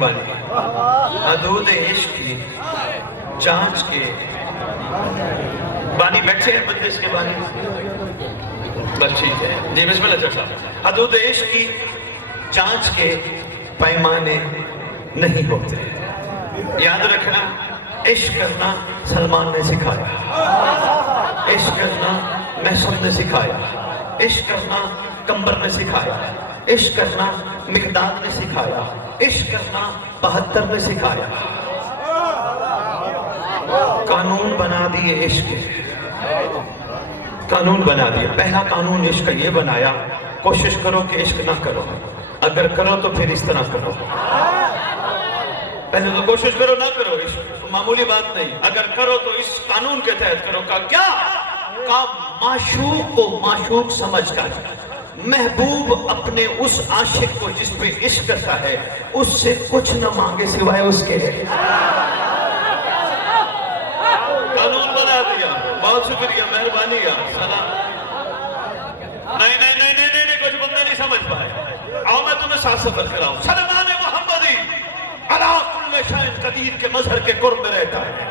مہربانی حدود عشق کی جانچ کے بانی بیٹھے ہیں مجلس کے بانی بس ٹھیک ہے جی بسم اللہ چچا حدود عشق کی جانچ کے پیمانے نہیں ہوتے یاد رکھنا عشق کرنا سلمان نے سکھایا عشق کرنا محسن نے سکھایا عشق کرنا کمبر نے سکھایا عشق کرنا مقداد نے سکھایا عشق کرنا 72 نے سکھایا قانون بنا دیے عشق قانون بنا دیا پہلا قانون عشق کا یہ بنایا کوشش کرو کہ عشق نہ کرو اگر کرو تو پھر اس طرح کرو پہلے تو کوشش کرو نہ کرو عشق معمولی بات نہیں اگر کرو تو اس قانون کے تحت کرو کا کیا کا معشوق کو معشوق سمجھ کر محبوب اپنے اس عاشق کو جس پہ عشق کرتا ہے اس سے کچھ نہ مانگے سوائے اس کے قانون بنا دیا بہت شکریہ مہربانی یار سلام نہیں کچھ بندے نہیں سمجھ پائے آؤ میں تمہیں ساتھ سفر کراؤں سلمان محمدی علی کل شیء قدیر کے مظہر کے قرب میں رہتا ہے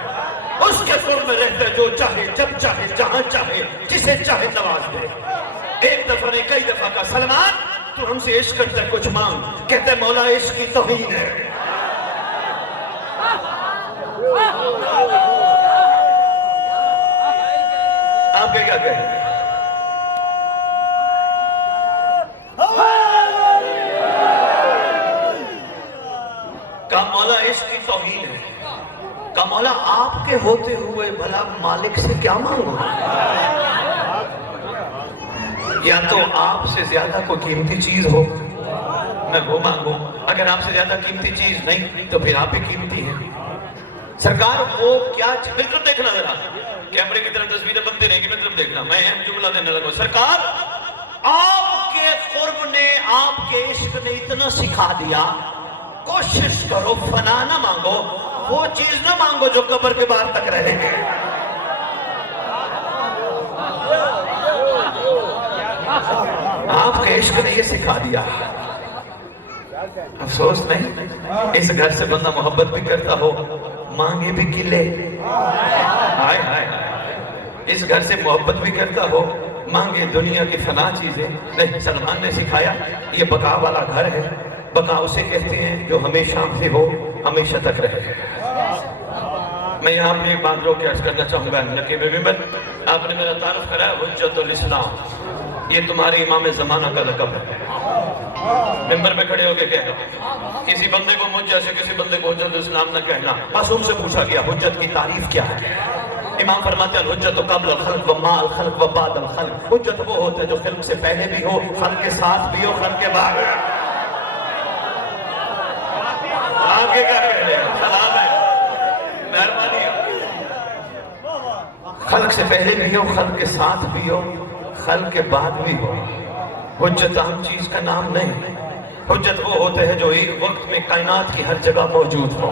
اس کے قرب میں رہتا ہے جو چاہے جب چاہے جہاں چاہے جسے چاہے نواز دے ایک دفعہ نہیں کئی دفعہ کا سلمان تو ہم سے عشق کرتا ہے کچھ مانگ کہتا ہے مولا عشق کی توہین ہے آپ کے کیا کہیں کہ مولا عشق کی توہین ہے کہ مولا آپ کے ہوتے ہوئے بھلا مالک سے کیا مانگو یا تو آپ سے زیادہ کوئی قیمتی چیز ہو میں وہ مانگوں اگر آپ سے زیادہ قیمتی چیز نہیں تو پھر آپ ہی قیمتی ہیں سرکار وہ کیا طرف دیکھنا ذرا کیمرے کی طرف تصویریں بنتے رہیں گی میں طرف دیکھنا میں جملہ دینے لگا سرکار آپ کے قرب نے آپ کے عشق نے اتنا سکھا دیا کوشش کرو فنا نہ مانگو وہ چیز نہ مانگو جو قبر کے بعد تک رہیں گے آپ کے عشق نے یہ سکھا دیا افسوس نہیں اس گھر سے بندہ محبت بھی کرتا ہو مانگے بھی قلعے ہائے ہائے اس گھر سے محبت بھی کرتا ہو مانگے دنیا کی فنا چیزیں نہیں سلمان نے سکھایا یہ بقا والا گھر ہے بقا اسے کہتے ہیں جو ہمیشہ سے ہو ہمیشہ تک رہے میں یہاں اپنی ایک بات رو کے عرض کرنا چاہوں گا نقیب ممبر آپ نے میرا تعارف کرایا حجت الاسلام یہ تمہاری امام زمانہ کا لقب ہے ممبر میں کھڑے ہو کے کہہ رہا کسی بندے کو مجھ جیسے کسی بندے کو حجت الاسلام نہ کہنا معصوم سے پوچھا گیا حجت کی تعریف کیا ہے امام فرماتے ہیں الحجت قبل الخلق و ما الخلق و بعد الخلق حجت وہ ہوتا ہے جو خلق سے پہلے بھی ہو خلق کے ساتھ بھی ہو خلق کے بعد آگے کیا کہہ رہے ہیں سلام ہے مہربانی خلق سے پہلے بھی ہو خلق کے ساتھ بھی ہو خلق کے بعد بھی ہو حجت عام چیز کا نام نہیں حجت وہ ہوتے ہیں جو ایک وقت میں کائنات کی ہر جگہ موجود ہو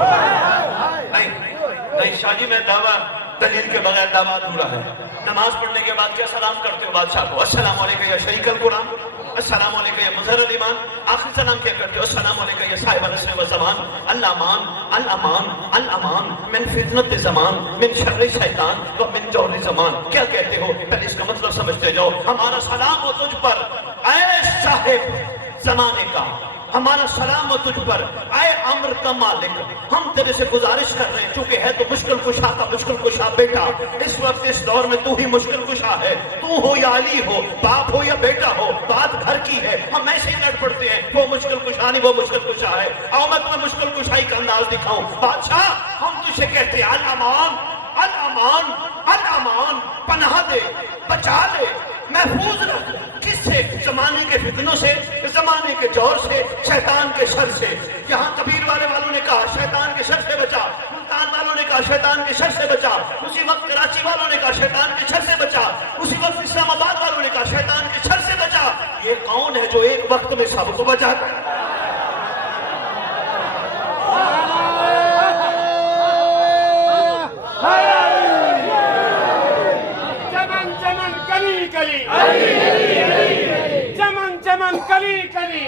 نہیں شاہ جی میں دعویٰ دلیل کے بغیر دعویٰ ادھورا ہے نماز پڑھنے کے بعد کیا سلام کرتے ہو بادشاہ کو السلام علیکم یا شریک القرآن السلام علیکم یا مظہر الایمان آخر سلام کیا کرتے ہو السلام علیکم یا صاحب الاسم والزمان الامان الامان الامان من فتنت زمان من شر شیطان و من جور زمان کیا کہتے ہو پہلے اس کا مطلب سمجھتے جاؤ ہمارا سلام ہو تجھ پر اے صاحب زمانے کا ہمارا سلام ہو تجھ پر اے امر کا مالک ہم تیرے سے گزارش کر رہے ہیں چونکہ ہے تو مشکل کشا کا مشکل کشا بیٹا اس وقت اس دور میں تو ہی مشکل کشا ہے تو ہو یا علی ہو باپ ہو یا بیٹا ہو بات گھر کی ہے ہم ایسے ہی لڑ پڑتے ہیں وہ مشکل کشا نہیں وہ مشکل کشا ہے آؤ میں تمہیں مشکل کشائی کا انداز دکھاؤں بادشاہ ہم تجھے کہتے ہیں الامان الامان الامان پناہ دے بچا لے محفوظ رکھ کس سے زمانے کے فتنوں سے زمانے کے جور سے شیطان کے شر سے یہاں کبیر والوں نے کہا شیطان کے شر سے بچا ملتان والوں نے کہا شیطان کے شر سے بچا اسی وقت کراچی والوں نے کہا شیطان کے شر سے بچا اسی وقت اسلام آباد والوں نے کہا شیطان کے شر سے بچا یہ کون ہے جو ایک وقت میں سب کو بچاتا ہے چمن چمن کلی کلی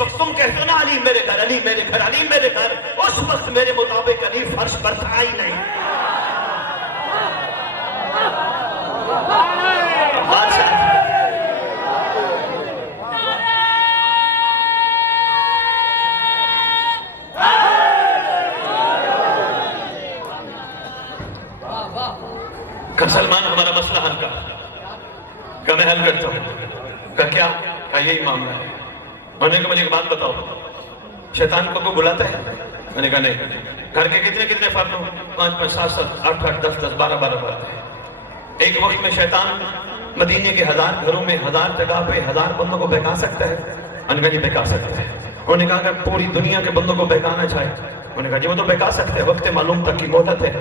وقت تم کہتے ہو نا علی میرے گھر، علی میرے گھر، علی میرے گھر، اس وقت میرے مطابق علی فرش پر تھا ہی نہیں۔ کہ سلمان ہمارا مسئلہ حل کر، کہ میں حل کرتا ہوں، کہ کیا؟ کہ یہی معاملہ ہے۔ انہوں نے کہا مجھے ایک بات بتاؤ، شیطان کو کوئی بلاتا ہے؟ میں نے کہا نہیں۔ گھر کے کتنے فرد ہوں؟ 5 5 7 7 8 8 10 10 12 12 فرد۔ ایک وقت میں شیطان مدینے کے 1000 گھروں میں 1000 جگہ پہ 1000 بندوں کو بہکا سکتا ہے؟ انہوں نے کہا یہ بہکا سکتا ہے۔ انہوں نے کہا کہ پوری دنیا کے بندوں کو بہکانا چاہے؟ انہوں نے کہا جی وہ تو بہکا سکتے ہیں، وقت معلوم تک کی مہلت ہے،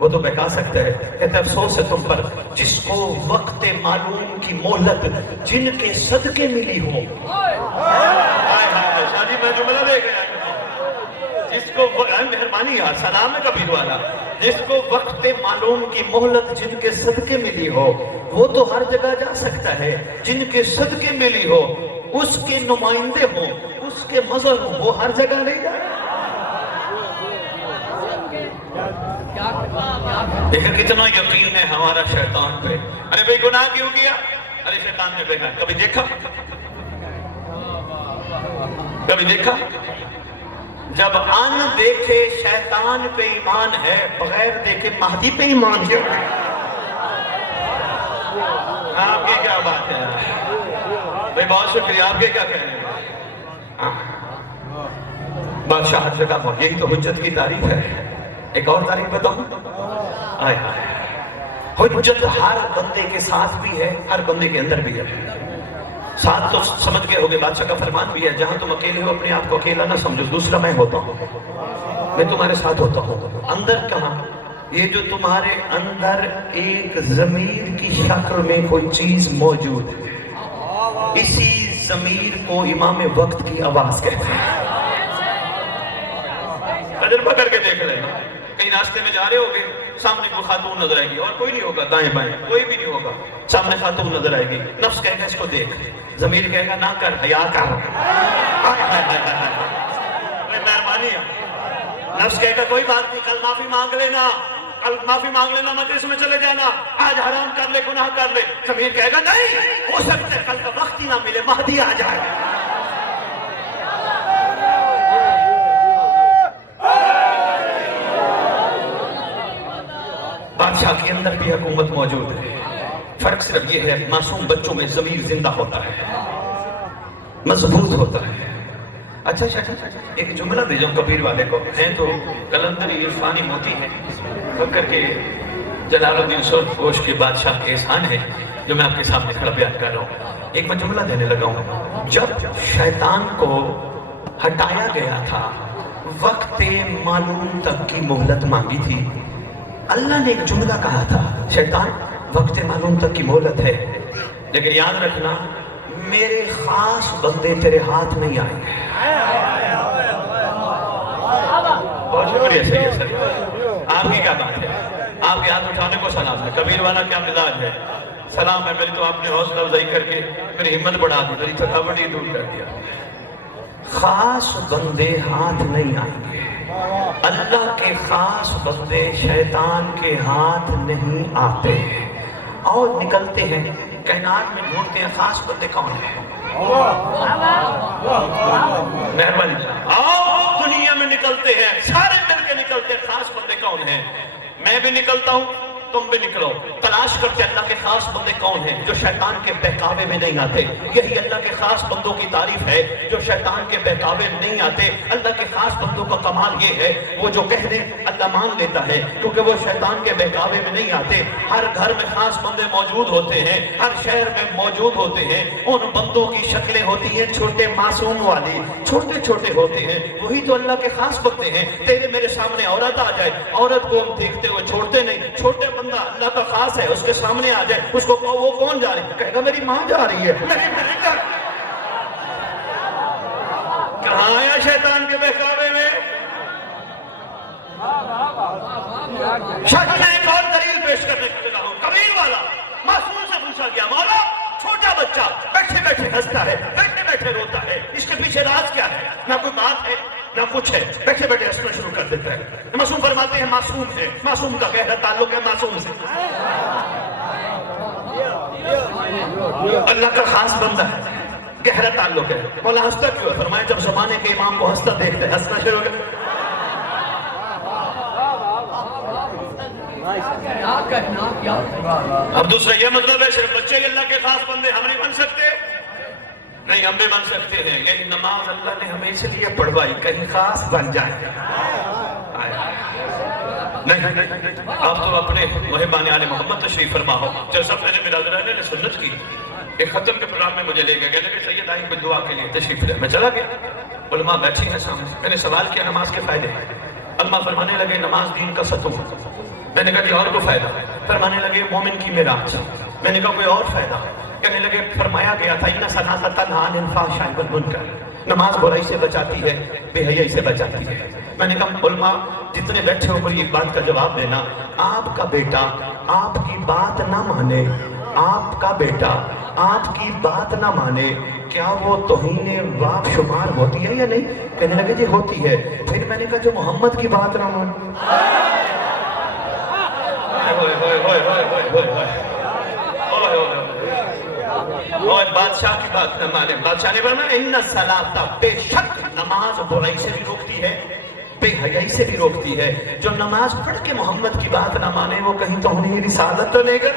وہ تو بہکا سکتے ہیں۔ کہتے افسوس ہے تم پر جس کو وقت معلوم کی مہلت جن کے صدقے ملی ہو۔ شادی میں جملہ دے گیا، جس کو مہربانی یار سلام ہے کبیر والا، جس کو وقت معلوم کی مہلت جن کے صدقے ملی ہو وہ تو ہر جگہ جا سکتا ہے، جن کے صدقے ملی ہو اس کے نمائندے ہوں، اس کے مظہر ہوں، وہ ہر جگہ نہیں جائے۔ دیکھیں کتنا یقین ہے ہمارا شیطان پہ۔ ارے بھئی گناہ کیوں کیا؟ ارے شیطان نے بہکا۔ کبھی دیکھا؟ کبھی دیکھا؟ جب ان دیکھے شیطان پہ ایمان ہے، بغیر دیکھے مہدی پہ ایمان کیوں ہے؟ آپ کی کیا بات ہے؟ بھئی بہت شکریہ، آپ کے کیا کہنے ہیں؟ بادشاہ ہر جگہ پہنچ، یہی تو حجت کی تعریف ہے۔ ایک اور تعریف بتاؤں؟ آئے آئے حجت ہر بندے کے ساتھ بھی ہے، ہر بندے کے اندر بھی ہے۔ ساتھ تو سمجھ گئے ہوگے، بادشاہ کا فرمان بھی ہے جہاں تم اکیلے ہو اپنے آپ کو اکیلا نہ سمجھو، دوسرا میں ہوتا ہوں، میں تمہارے ساتھ ہوتا ہوں۔ اندر کہاں؟ یہ جو تمہارے اندر ایک ضمیر کی شکل میں کوئی چیز موجود ہے، اسی ضمیر کو امام وقت کی آواز کہتے ہیں۔ تجربہ کر کے دیکھ لیں، کہیں راستے میں جا رہے ہوگے، سامنے کوئی خاتون نظر آئے گی، اور کوئی نہیں ہوگا دائیں بائیں، کوئی بھی نہیں ہوگا، سامنے خاتون نظر آئے گی، نفس کہے گا اس کو دیکھ، ضمیر کہے گا نہ کر، حیا کر، مہربانی ہے، نفس کہے گا کوئی بات نہیں، کل معافی مانگ لینا، کل معافی مانگ لینا، مجلس میں چلے جانا، آج حرام کر لے، گناہ کر لے، ضمیر کہے گا نہیں، ہو سکتا ہے کل کا وقت ہی نہ ملے، مہدی آ جائے۔ بادشاہ کے اندر بھی حکومت موجود ہے، فرق صرف یہ ہے معصوم بچوں میں ضمیر زندہ ہوتا ہے، مضبوط ہوتا ہے۔ اچھا ایک جملہ دے جاؤں کبیر والے کو، ہیں تو کلندری عرفانی موتی ہے، فکر کے جلال الدین سرخ گوش کے بادشاہ کے احسان ہے جو میں آپ کے سامنے کھڑا بیان کر رہا ہوں۔ ایک میں جملہ دینے لگا ہوں، جب شیطان کو ہٹایا گیا تھا، وقت معلوم تک کی مہلت مانگی تھی، اللہ نے ایک جملہ کہا تھا، شیطان وقت معلوم تک کی مہلت ہے، لیکن یاد رکھنا میرے خاص بندے تیرے ہاتھ میں ہی آئیں گے۔ بہت شکریہ سید سر، آپ کی کیا بات ہے؟ آپ کے ہاتھ اٹھانے کو سلام ہے، کبیر والا کیا مزاج ہے؟ سلام ہے، میری تو آپ نے حوصلہ افزائی کر کے میری ہمت بڑھا دی، میری تھکاوٹ ہی دور کر دیا۔ خاص بندے ہاتھ نہیں آئیں گے، اللہ کے خاص بندے شیطان کے ہاتھ نہیں آتے، اور نکلتے ہیں کائنات میں ڈھونڈتے ہیں خاص بندے کون ہیں۔ مہربانی آؤ دنیا میں نکلتے ہیں، سارے مل کے نکلتے ہیں خاص بندے کون ہیں۔ میں بھی نکلتا ہوں، تم بھی نکلو، تلاش کرتے اللہ کے خاص بندے کون ہیں جو شیطان کے بہکاوے میں نہیں آتے۔ یہی اللہ کے خاص بندوں کی تعریف ہے جو شیطان کے بہکاوے میں نہیں آتے۔ اللہ کے خاص بندوں کا کمال یہ ہے وہ جو کہہ دیں اللہ مان لیتا ہے، کیونکہ وہ شیطان کے بہکاوے میں نہیں آتے۔ ہر گھر میں خاص بندے موجود ہوتے ہیں، ہر شہر میں موجود ہوتے ہیں، ان بندوں کی شکلیں ہوتی ہیں چھوٹے معصوم والی، چھوٹے چھوٹے ہوتے ہیں، وہی تو اللہ کے خاص بندے ہیں۔ تیرے میرے سامنے عورت آ جائے، عورت کو ہم دیکھتے ہوئے چھوڑتے نہیں، چھوٹے بندہ اللہ کا خاص ہے، اس کے سامنے آ جائے، اس کو کہو وہ کون جا رہی ہے، کہے گا میری ماں جا رہی ہے، میری گھر۔ کہاں آیا شیطان کے بہکاوے میں؟ شاید میں ایک اور دلیل پیش کرنے کے لگا ہوں، کبیر والا معصوم سے پوچھا گیا، مولا چھوٹا بچہ بیٹھے بیٹھے ہنستا ہے، بیٹھے بیٹھے روتا ہے، اس کے کے پیچھے راز کیا ہے؟ نہ کوئی بات ہے نہ کچھ ہے. بیٹھے بیٹھے ہنسنا شروع کر دیتا ہے. معصوم فرماتے ہیں معصوم ہے, معصوم کا گہرا تعلق ہے معصوم سے. اللہ کا خاص بندہ ہے, گہرا تعلق ہے. مولا ہنستا کیوں ہے؟ فرمایا جب زمانے کے امام کو ہنستا دیکھتے ہنسنا شروع ہو گیا. اب دوسرا یہ مطلب ہے صرف بچے ہی اللہ کے خاص بندے, ہم نہیں بن سکتے؟ نہیں, ہم بھی بن سکتے ہیں. یہی نماز اللہ نے ہمیں اس لیے پڑھوائی کہیں خاص بن جائے. نہیں, آپ تو اپنے محبان آل محمد تشریف فرما ہو. جیسا پہلے برادران نے سنت کی, ایک ختم کے پروگرام میں مجھے لے گیا, کہنے کہ سید آئیں کوئی دعا کے لیے تشریف لے. میں چلا گیا, علماء بیٹھی ہیں سامنے. میں نے سوال کیا نماز کے فائدے. علماء فرمانے لگے نماز دین کا ستون. میں نے کہا کہ اور کوئی فائدہ؟ فرمانے لگے مومن کی معراج. میں نے کہا کوئی اور فائدہ؟ کہنے لگے فرمایا گیا تھا ان صلاۃ تنہی عن الفحشاء والمنکر, نماز برائی سے بچاتی ہے, بے حیائی سے بچاتی ہے. میں نے کہا علماء جتنے بیٹھے ہو کوئی ایک بات کا جواب دینا, آپ کا بیٹا آپ کی بات نہ مانے, آپ کا بیٹا آپ کی بات نہ مانے, کیا وہ توہین باپ شمار ہوتی ہے یا نہیں؟ کہنے لگے جی ہوتی ہے. پھر میں نے کہا جو محمد کی بات نہ مانے. اور بادشاہ کی بات نہ مانے. بادشاہ نے فرمایا ان الصلاۃ, بے شک نماز برائی سے بھی روکتی ہے, بے حیائی سے بھی روکتی ہے. جو نماز پڑھ کے محمد کی بات نہ مانے وہ کہیں تو انہیں رسالت تو لے کر.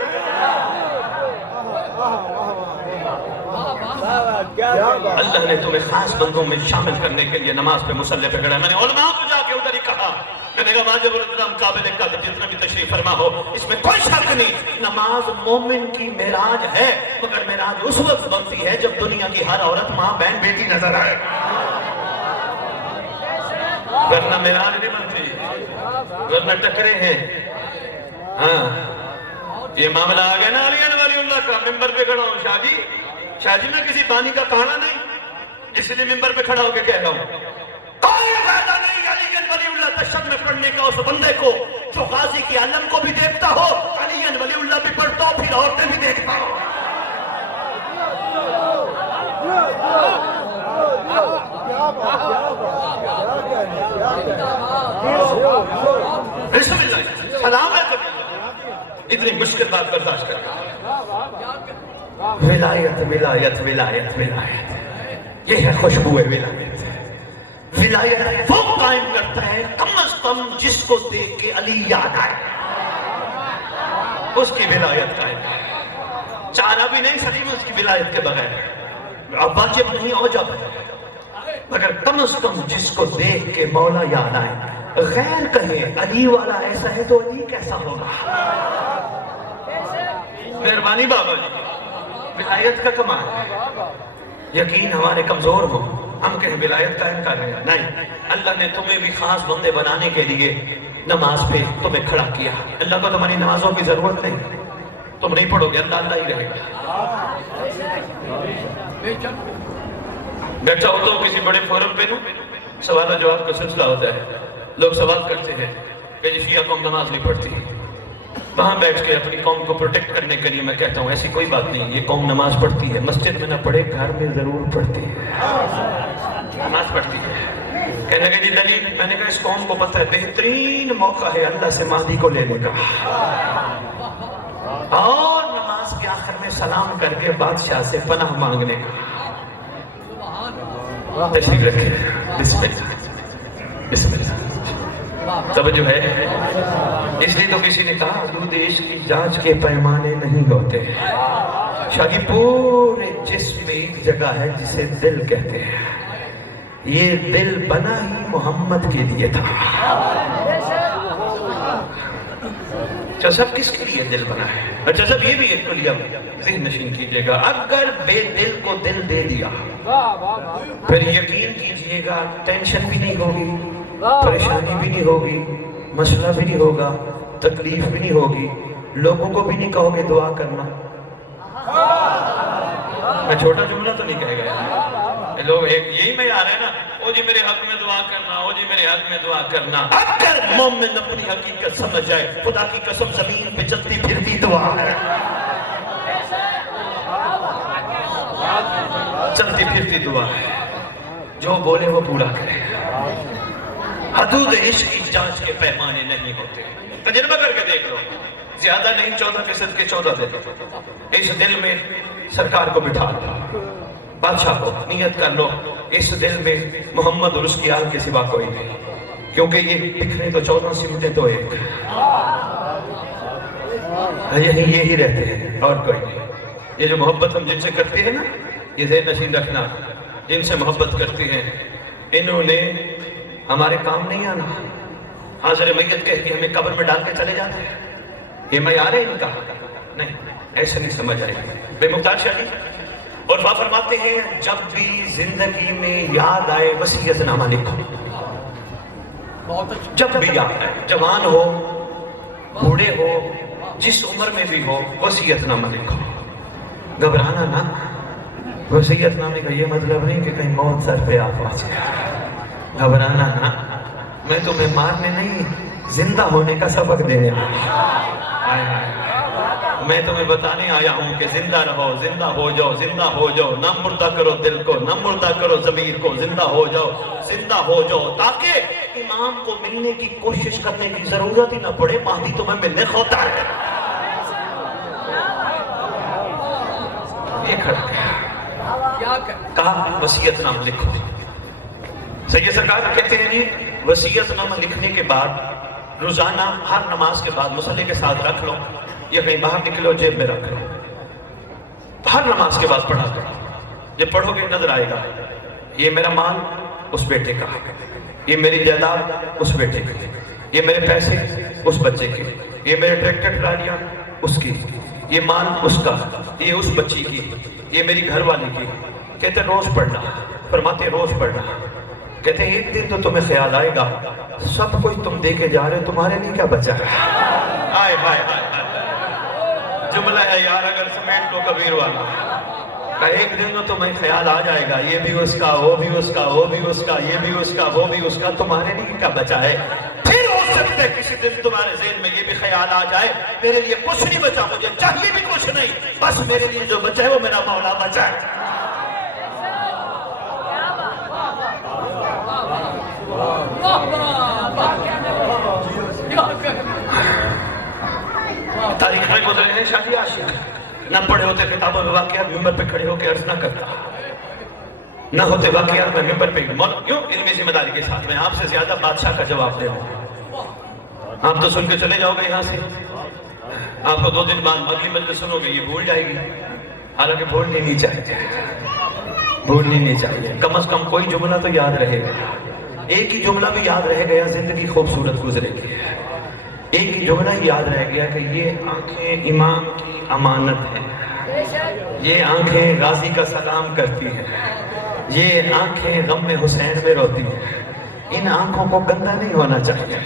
اللہ نے تمہیں خاص بندوں میں شامل کرنے کے لیے نماز پہ مصلی پہ کھڑا. میں نے علماء کو جا کے ادھر ہی کہا, میں نے کہا واجب الاحترام قابل قدر جتنا بھی تشریف فرما ہو, اس میں کوئی شک نہیں, نماز مومن کی معراج ہے, مگر معراج اس وقت بنتی ہے جب دنیا کی ہر عورت ماں بہن بیٹی نظر آئے, ورنہ معراج نہیں بنتی, ورنہ ٹکرے ہیں. ہاں یہ معاملہ آ گیا نا علی ولی اللہ کا. ممبر پہ کھڑا ہوں, شاہ جی میں کسی بانی کا کہنا نہیں, اس لیے ممبر پہ کھڑا ہو کے کہہ رہا ہوں کوئی فائدہ نہیں علی ولی اللہ تشہد میں پڑھنے کا اس بندے کو جو غازی کی علم کو بھی دیکھتا ہو, علی ولی اللہ بھی پڑھتا ہو, پھر عورتیں بھی دیکھتا ہو. بسم اللہ, سلام ہے اتنی مشکل بات برداشت کر. ولایت ولایت ولایت ولایت, یہ ہے خوشبو ولایت. ولایت وہ قائم کرتا ہے کم از کم جس کو دیکھ کے علی یاد آئے, اس کی ولایت قائم ہے. چارہ بھی نہیں سلیم اس کی ولایت کے بغیر, اب واجب نہیں ہو جاتا, مگر کم از کم جس کو دیکھ کے مولا یاد آئے. غیر کہے علی والا ایسا ہے تو علی کیسا ہوگا. مہربانی بابا جی, ولایت کا کمال ہے. یقین ہمارے کمزور ہو, ہم کہیں ولایت قائم کر رہے ہیں, نہیں. اللہ نے تمہیں بھی خاص بندے بنانے کے لیے نماز پہ تمہیں کھڑا کیا. اللہ کو تمہاری نمازوں کی ضرورت نہیں, تم نہیں پڑھو گے, اللہ اللہ ہی رہے گا. بیٹھا ہو تو کسی بڑے فورم پہ نو سوال و جواب کا سلسلہ ہوتا ہے. لوگ سوال کرتے ہیں کہ جی شیعہ قوم نماز نہیں پڑھتی. وہاں بیٹھ کے اپنی قوم کو پروٹیکٹ کرنے کے لیے میں کہتا ہوں ایسی کوئی بات نہیں. یہ قوم نماز پڑھتی ہے, مسجد میں نہ پڑھے گھر میں ضرور پڑھتی ہے, نماز پڑھتی ہے. کہنے کہ جی دلیل, میں نے کہا اس قوم کو پتہ ہے بہترین موقع ہے اللہ سے مہدی کو لینے کا, اور نماز کے آخر میں سلام کر کے بادشاہ سے پناہ مانگنے کا. تشریف رکھیں. بسم اللہ, بسم اللہ. توجہ ہے. اس لیے تو کسی نے کہا حدود عشق کی جانچ کے پیمانے نہیں ہوتے. شاگی پورے جسم میں ایک جگہ ہے جسے دل کہتے ہیں. یہ دل بنا ہی محمد کے لیے تھا. اچھا سب کس کے لیے دل بنا ہے؟ اچھا سب یہ بھی ایک کلیہ ذہن نشین کیجئے گا, اگر بے دل کو دل دے دیا پھر یقین کیجئے گا ٹینشن بھی نہیں ہوگی, پریشانی بھی نہیں ہوگی, مسئلہ بھی نہیں ہوگا, تکلیف بھی نہیں ہوگی, لوگوں کو بھی نہیں کہو گے دعا کرنا. میں چھوٹا جملہ تو نہیں کہے گا, لوگ یہی میں آ رہے ہیں نا, او جی میرے حق میں دعا کرنا, او جی میرے حق میں دعا کرنا. اگر مومن اپنی حقیقت سمجھ جائے, خدا کی قسم زمین پہ چلتی پھرتی دعا ہے, چلتی پھرتی دعا ہے. جو بولے وہ پورا کرے. حدود عشق کی جانچ کے پیمانے نہیں ہوتے. تجربہ کر کے دیکھ لو, زیادہ نہیں 14% کے 14 دے. اس دل میں سرکار کو بٹھا لو, بادشاہ کو نیت کر لو, اس دل میں محمد اور اس کی آل کے سوا کوئی نہیں, کیونکہ یہ بکھرے تو 14 سمٹے تو ایک, یہی رہتے ہیں اور کوئی نہیں. یہ جو محبت ہم جن سے کرتے ہیں نا, یہ ذہن نشین رکھنا, جن سے محبت کرتے ہیں انہوں نے ہمارے کام نہیں آنا. حاضر میت کہتی ہمیں قبر میں ڈال کے چلے جاتے ہیں, یہ معیار ہے ان کا نہیں, ایسا نہیں سمجھ آئے. بے مختار شاہ جی اور فرماتے ہیں جب بھی زندگی میں یاد آئے وصیت نامہ لکھو. جب بھی یاد آئے, جوان ہو بوڑھے ہو جس عمر میں بھی ہو, وصیت نامہ لکھو. گھبرانا نہ. وصیت نامے کا یہ مطلب نہیں کہ کہیں موت سر پہ آ پہنچے. گھبرانا نہ. میں تمہیں مارنے نہیں, زندہ ہونے کا سبق دینے آیا. میں تمہیں بتانے آیا ہوں کہ زندہ رہو, زندہ ہو جاؤ, زندہ ہو جاؤ. نہ مردہ کرو دل کو, نہ مردہ کرو ضمیر کو, زندہ ہو جاؤ, زندہ ہو جاؤ, تاکہ امام کو ملنے کی کوشش کرنے کی ضرورت ہی نہ پڑے. مہدی تمہیں ملنے ہوتا ہے. یہ کھڑا گیا, کہا وصیت نامہ لکھو. سید سرکار کہتے ہیں جی وصیت نامہ لکھنے کے بعد روزانہ ہر نماز کے بعد مصلی کے ساتھ رکھ لو, یا کہیں باہر نکلو جیب میں رکھ لو. ہر نماز کے بعد پڑھا کرو. جب پڑھو گے نظر آئے گا یہ میرا مال اس بیٹے کا, یہ میری جائیداد اس بیٹے کی, یہ میرے پیسے اس بچے کے, یہ میرے ٹریکٹر ٹرالیاں اس کی, یہ مال اس کا, یہ اس بچی کی, یہ میری گھر والی کی. کہتے روز پڑھنا. فرماتے روز پڑھنا. کہتے ہیں ایک دن تو تمہیں خیال آئے گا سب کچھ تم دے کے جا رہے, تمہارے لیے کیا بچا ہے. آئے ہائے جملہ ہے یار اگر سمیٹ لو کبیر والا. ایک دن تو تمہیں خیال آ جائے گا یہ بھی اس کا, وہ بھی اس کا, وہ بھی اس کا, یہ بھی اس کا, وہ بھی اس کا, تمہارے لیے کیا بچا ہے. پھر ہو سکتا ہے کسی دن تمہارے ذہن میں یہ بھی خیال آ جائے میرے لیے کچھ نہیں بچا, مجھے چاہیے بھی کچھ نہیں, بس میرے لیے جو بچا ہے وہ میرا مولا بچا ہے. تاریخ میں گزرے ہیں شادی عاشق, نہ پڑھے ہوتے کتابوں میں واقعات ممبر پہ کھڑے ہو کے عرض نہ کرتا, نہ ہوتے واقعات میں ممبر پہ کیوں علمی ذمہ داری کے ساتھ میں آپ سے زیادہ بادشاہ کا جواب دے رہا ہوں. آپ تو سن کے چلے جاؤ گے یہاں سے, آپ کو 2 دن بعد اگلی مجلس سنو گے یہ بھول جائے گی. حالانکہ بھولنی نہیں چاہیے, بھولنی نہیں چاہیے. کم از کم کوئی جملہ تو یاد رہے گا. ایک ہی جملہ بھی یاد رہ گیا زندگی خوبصورت گزرے گی. ایک ہی جملہ یاد رہ گیا کہ یہ آنکھیں امام کی امانت ہیں, یہ آنکھیں غازی کا سلام کرتی ہیں, یہ آنکھیں غم حسین میں روتی ہیں. ان آنکھوں کو گندا نہیں ہونا چاہیے.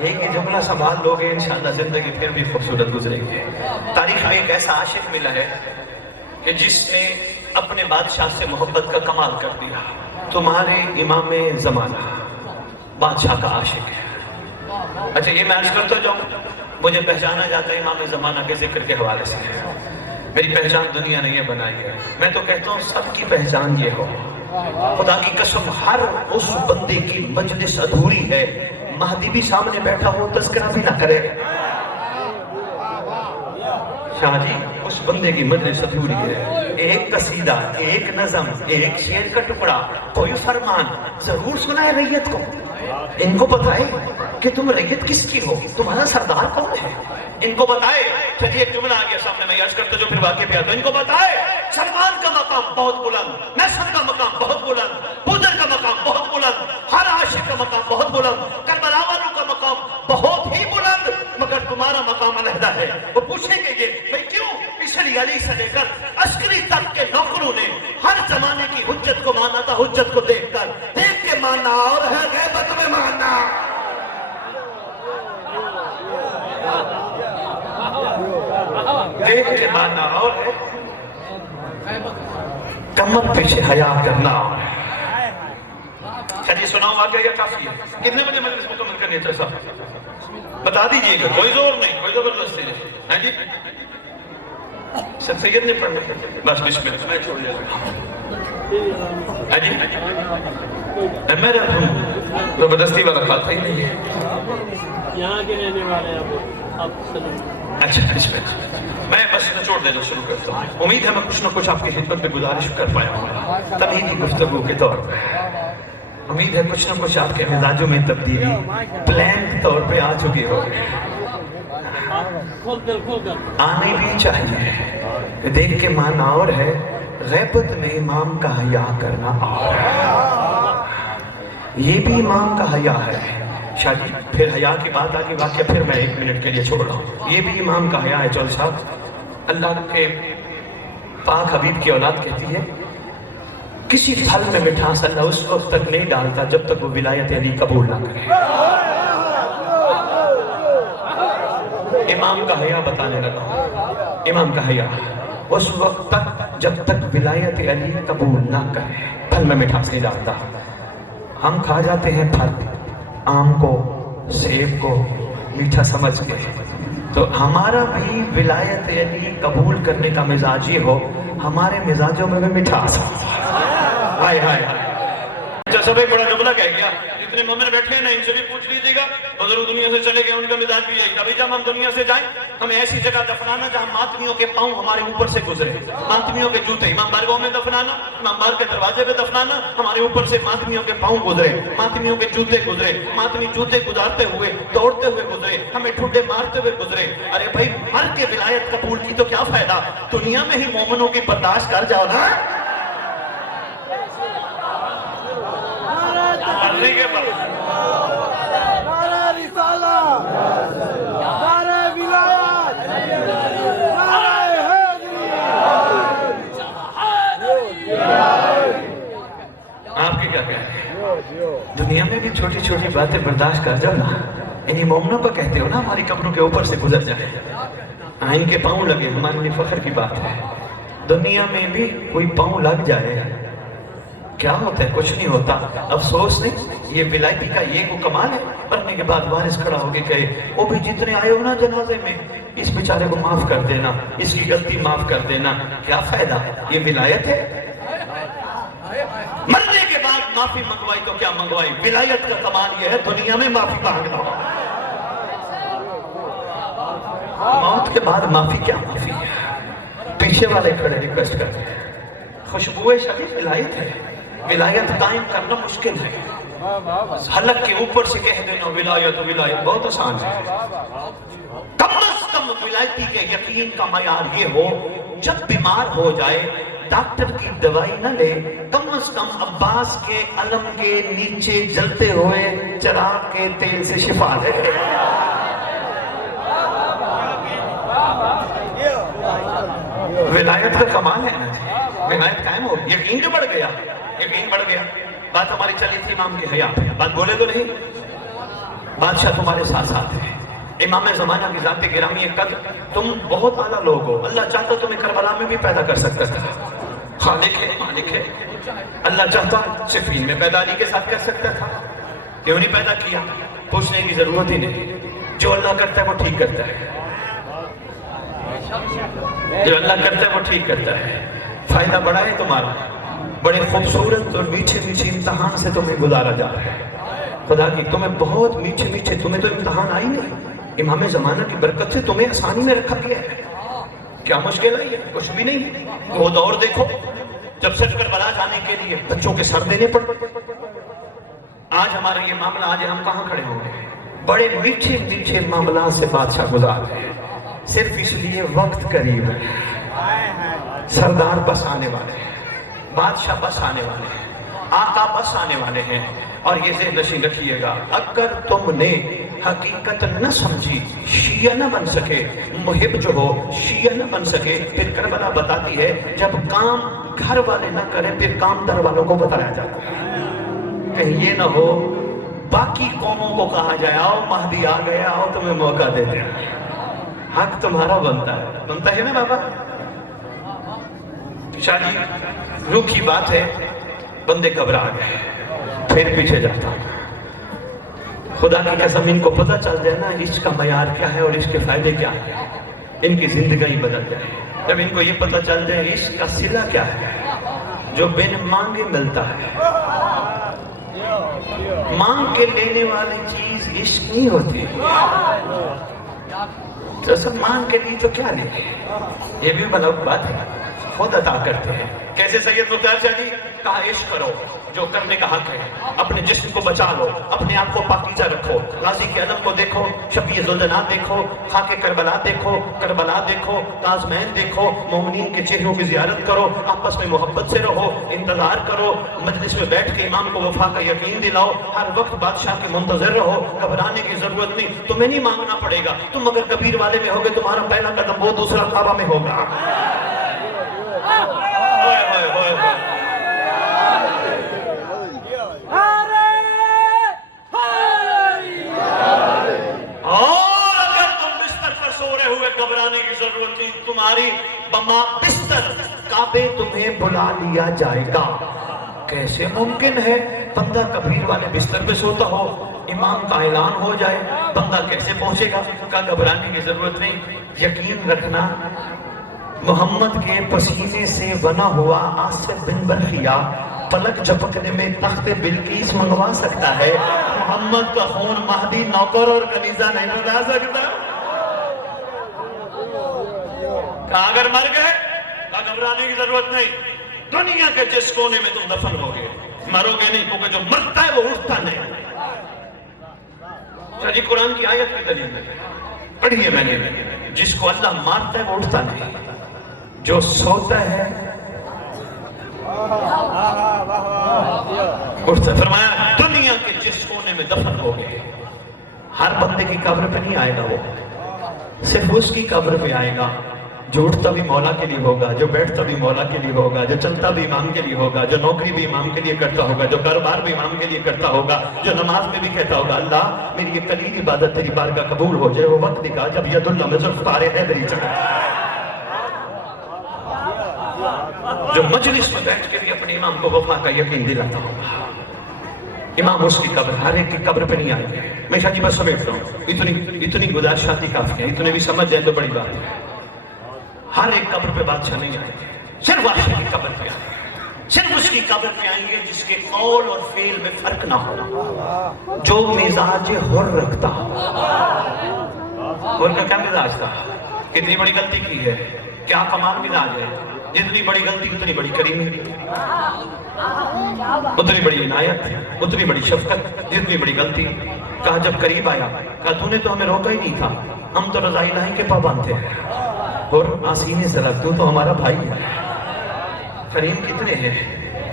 ایک ہی جملہ سنبھال لو گے انشاءاللہ زندگی پھر بھی خوبصورت گزرے گی. تاریخ میں ایک ایسا عاشق ملا ہے کہ جس نے اپنے بادشاہ سے محبت کا کمال کر دیا. تمہارے امام زمانہ بادشاہ کا عاشق ہے. اچھا یہ میں عرض کرتا جاؤں, مجھے پہچانا جاتا ہے امام زمانہ کے ذکر کے حوالے سے. میری پہچان دنیا نے یہ بنائی ہے. میں تو کہتا ہوں سب کی پہچان یہ ہو. خدا کی قسم ہر اس بندے کی مجلس ادھوری ہے, مہدی بھی سامنے بیٹھا ہو تذکرہ بھی نہ کرے. شاہ جی اس بندے کی مجلس ادھوری ہے. ایک قصیدہ, ایک نظم, ایک شعر کا ٹکڑا, کوئی فرمان ضرور سنائے ریت کو. ان کو بتائے کہ تم ریت کس کی ہو, تمہارا سردار کون ہے. ان کو بتائے, چلیے ایک جملہ آگیا سامنے میں یاد کرتا جو پھر واقع پہ آتا. ان کو بتائے سلمان کا مقام بہت بلند, نیسر کا مقام بہت بلند, پودر کا مقام بہت بلند, ہر عاشق کا مقام بہت بلند, کربلا والوں کا مقام بہت ہی بلند, مگر تمہارا مقام علیحدہ ہے. وہ پوچھیں گے یہ بھئی کیوں؟ اس لیے علی سے لے کر عسکری تک کے نوکروں نے ہر زمانے کی حجت کو مانا تھا. حجت کو دیکھ کر دیکھ کے ماننا اور ہے غیبت میں ماننا. دیکھ کے ماننا اور ہے کمر پیچھے حیا کرنا. چلیے سناؤ واقعہ یا کافی ہے؟ کتنے بجے مجلس مکمل کرنی ہے صاحب بتا دیجئے گا. کوئی زور نہیں, کوئی زبردستی نہیں. ہاں جی سید نے پڑھنا بس بسم اللہ میں چھوڑ جائے گا. اجی میرا زبردستی والا کھاتا ہی نہیں ہے. یہاں کے رہنے والے آپ اچھا میں بس نچوڑ دینا شروع کرتا ہوں. امید ہے میں کچھ نہ کچھ آپ کی خدمت میں گزارش کر پایا ہوں تبھی کی گفتگو کے طور پہ. امید ہے کچھ نہ کچھ آپ کے مزاجوں میں تبدیلی پلان طور پہ آ چکی ہوگی. آنے بھی چاہیے. دیکھ کے مانا اور ہے, غیبت میں امام کا حیا کرنا اور ہے. یہ بھی امام کا حیا ہے. شادی پھر حیا کی بات آگے واقعہ پھر میں 1 منٹ کے لیے چھوڑ رہا ہوں. یہ بھی امام کا حیا ہے. چول صاحب, اللہ کے پاک حبیب کی اولاد کہتی ہے کسی پھل میں مٹھاس اللہ اس وقت تک نہیں ڈالتا جب تک وہ ولایت علی قبول نہ کرے. امام کا حیا بتانے لگا. امام کا حیا اس وقت تک جب تک ولایت علی قبول نہ کرے. پھل میں مٹھاس نہیں ڈالتا. ہم کھا جاتے ہیں پھل, آم کو, سیب کو میٹھا سمجھ کے, تو ہمارا بھی ولایت علی قبول کرنے کا مزاج یہ ہو, ہمارے مزاجوں میں بھی مٹھاس ہو. ہائے ہائے ہائے. اچھا سب ایک بڑا جملہ کہہ گیا, جتنے مومن بیٹھے ہیں نا ان سے بھی پوچھ لیجیے گا, بزرگ دنیا سے چلے گئے ان کا مزاج بھی یہی تھا. بھئی جب ہم دنیا سے جائیں ہمیں ایسی جگہ دفنانا جہاں ماتمیوں کے پاؤں ہمارے اوپر سے گزرے, ماتمیوں کے جوتے امام بارگاہ میں دفنانا, امام بار کے دروازے پہ دفنانا, ہمارے اوپر سے ماتمیوں کے پاؤں گزرے, ماتمیوں کے جوتے گزرے, ماتمی جوتے گزارتے ہوئے دوڑتے ہوئے گزرے, ہمیں ٹھڈے مارتے ہوئے گزرے. ارے بھائی مر کے ولایت قبول کی تو کیا فائدہ, دنیا میں ہی مومنوں کی برداشت کر جاؤ نا. مرنے کے بعد آپ کے کیا کہتے ہیں؟ دنیا میں بھی چھوٹی چھوٹی باتیں برداشت کر جاؤ نا. انہی مومنوں کو کہتے ہو نا ہماری قبروں کے اوپر سے گزر جائے, آئین کے پاؤں لگے, ہمارے لیے فخر کی بات ہے. دنیا میں بھی کوئی پاؤں لگ جائے کیا ہوتا ہے, کچھ نہیں ہوتا. افسوس نہیں, یہ ولایتی کا یہ کو کمال ہے. مرنے کے بعد وارث کھڑا ہو کے کہے وہ بھی جتنے آئے ہو نا جنازے میں اس بیچارے کو معاف کر دینا, اس کی غلطی معاف کر دینا. کیا فائدہ, یہ ولایت ہے. مرنے کے بعد معافی منگوائی تو کیا منگوائی, ولایت کا کمال یہ ہے دنیا میں معافی مانگنا. موت کے بعد معافی کیا معافی ہے. پیچھے والے کھڑے ریکویسٹ کرتے ہیں, خوشبوئے شدید ولایت ہے. ولایت قائم کرنا مشکل ہے. حلق کے اوپر سے کہہ دینا ولایت ولایت بہت آسان ہے. کم از کم ولایتی کے یقین کا معیار یہ ہو جب بیمار ہو جائے ڈاکٹر کی دوائی نہ لے, کم از کم عباس کے علم کے نیچے جلتے ہوئے چراغ کے تیل سے شفا لے. ولایت کا کمال ہے نا. ولایت قائم ہو, یقین جو بڑھ گیا, یقین بڑھ گیا. بات ہماری چلی تھی امام کے حیا پہ, بات بولے تو نہیں. بادشاہ تمہارے ساتھ ساتھ ہے, امام زمانہ کی ذات گرامی قدر, تم بہت اعلیٰ لوگ ہو. اللہ چاہتا تمہیں کربلا میں بھی پیدا کر سکتا تھا. خالق ہے, مالک ہے. اللہ چاہتا صفین میں پیدا علی کے ساتھ کر سکتا تھا, کیوں نہیں پیدا کیا. پوچھنے کی ضرورت ہی نہیں. جو اللہ کرتا ہے وہ ٹھیک کرتا ہے, جو اللہ کرتا ہے وہ ٹھیک کرتا ہے. فائدہ بڑا ہے تمہارا, بڑے خوبصورت اور میٹھے میٹھے امتحان سے تمہیں گزارا جا رہا ہے. خدا کی تمہیں بہت میٹھے میٹھے, تمہیں تو امتحان آئی نہیں, امام زمانہ کی برکت سے تمہیں آسانی میں رکھا گیا ہے. کیا مشکل ہے, یہ کچھ بھی نہیں. وہ دور دیکھو جب سچ کربلا جانے کے لیے بچوں کے سر دینے پڑے. آج ہمارا یہ معاملہ, آج ہم کہاں کھڑے ہوں گے. بڑے میٹھے میٹھے معاملات سے بادشاہ گزار رہے ہیں, صرف اس لیے وقت قریب ہے. سردار بس آنے والے ہیں, بادشاہ بس آنے والے ہیں, آقا بس آنے والے ہیں. اور یہ ذہن نشین رکھیے گا, اگر تم نے حقیقت نہ سمجھی شیعہ نہ بن سکے, محب جو ہو شیعہ نہ بن سکے, پھر کربلا بتاتی ہے جب کام گھر والے نہ کریں پھر کام در والوں کو بتایا جاتا ہے. کہیں یہ نہ ہو باقی قوموں کو کہا جائے آؤ مہدی آ گیا, آؤ تمہیں موقع دیتے ہیں. حق تمہارا بنتا ہے نا بابا. شاہ جی روح کی بات ہے, بندے گھبرا گئے, پھر پیچھے جاتا ہوں. خدا کی قسم ان کو پتہ چل جائے نا عشق کا معیار کیا ہے اور عشق کے فائدے کیا ہیں, ان کی زندگی بدل جائے. جب ان کو یہ پتہ چل جائے عشق کا صلہ کیا ہے, جو بن مانگے ملتا ہے. مانگ کے لینے والی چیز عشق نہیں ہوتی. تو سب مانگ کے لیے تو کیا لیں گے؟ یہ بھی بلک بات ہے، خود عطا کرتے ہیں. کیسے سید مختار شاہ جی؟ کہا عشق کرو جو کرنے کا حق ہے، اپنے جسم کو بچا لو، اپنے آپ کو پاکیزہ رکھو، غازی کے علم کو دیکھو، شفیع ذوالجلال دیکھو، خاک کربلا دیکھو، کربلا دیکھو، تاج محل دیکھو، مومنین کے چہروں کی زیارت کرو، آپس میں محبت سے رہو، انتظار کرو، مجلس میں بیٹھ کے امام کو وفا کا یقین دلاؤ، ہر وقت بادشاہ کے منتظر رہو، گھبرانے کی ضرورت نہیں. تمہیں نہیں مانگنا پڑے گا. تم اگر کبیر والے میں ہوگے تمہارا پہلا قدم وہ، دوسرا کعبہ میں ہوگا. اور اگر تم بستر پر سو رہے ہوئے گھبرانے کی ضرورت نہیں، تمہاری بما بستر کعبے تمہیں بلا لیا جائے گا. کیسے ممکن ہے بندہ کبیر والے بستر پہ سوتا ہو، امام کا اعلان ہو جائے، بندہ کیسے پہنچے گا؟ کہا گھبرانے کی ضرورت نہیں، یقین رکھنا محمد کے پسینے سے بنا ہوا آصف بن برخیا پلک جھپکنے میں تخت بلقیس منگوا سکتا ہے. محمد کا خون مہدی نوکر اور کنیزہ نہیں منگوا سکتا. کہا اگر مر گئے کہا گھبرانے کی ضرورت نہیں، دنیا کے جس کونے میں تم دفن ہوگے مرو گے نہیں، کیونکہ جو مرتا ہے وہ اٹھتا نہیں. شاہ جی قرآن کی آیت کی دلیل میں پڑھی ہے میں نے، جس کو اللہ مارتا ہے وہ اٹھتا نہیں، جو سوتا ہے اٹھتا. فرمایا دنیا کے جس کونے میں دفن ہو گئے، ہر بندے کی قبر پہ نہیں آئے گا، وہ صرف اس کی قبر پہ آئے گا جو اٹھتا بھی مولا کے لیے ہوگا، جو بیٹھتا بھی مولا کے لیے ہوگا، جو چلتا بھی امام کے لیے ہوگا، جو نوکری بھی امام کے لیے کرتا ہوگا، جو کاروبار بھی امام کے لیے کرتا ہوگا، جو نماز میں بھی کہتا ہوگا اللہ میری یہ قلیل عبادت تیری بارگاہ قبول ہو جائے. وہ وقت دکھا جب ید اللہ میں ذوالفقار حیدری چڑھا، جو مجلس میں بیٹھ کے بھی اپنے امام کو وفا کا یقین دلاتا ہوگا. امام اس کی قبر، ہر ایک کی قبر پہ نہیں آئے گے. میں شاہ جی بس سمیٹ رہا ہوں، اتنی گزارش آتی کافی ہے، اتنے بھی سمجھ جائیں تو بڑی بات ہے. ہر ایک قبر پہ بادشاہ نہیں آئیں گے، صرف عاشق کی قبر پہ آئیں گے، صرف اس کی قبر پہ آئیں گے جس کے قول اور فعل میں فرق نہ ہو، جو مزاج حر رکھتا ہو. حر کا کیا مزاج تھا؟ کتنی بڑی غلطی کی ہے، کیا کمال مزاج ہے، جتنی بڑی غلطی اتنی بڑی کریمی، اتنی بڑی عنایت، اتنی بڑی شفقت، جتنی بڑی غلطی. کہا جب قریب آیا کہا تو نے تو ہمیں روکا ہی نہیں تھا، ہم تو رضائی الہی کے پابند تھے، اور آسینے سے رکھ دوں تو ہمارا بھائی ہے. کریم کتنے ہیں،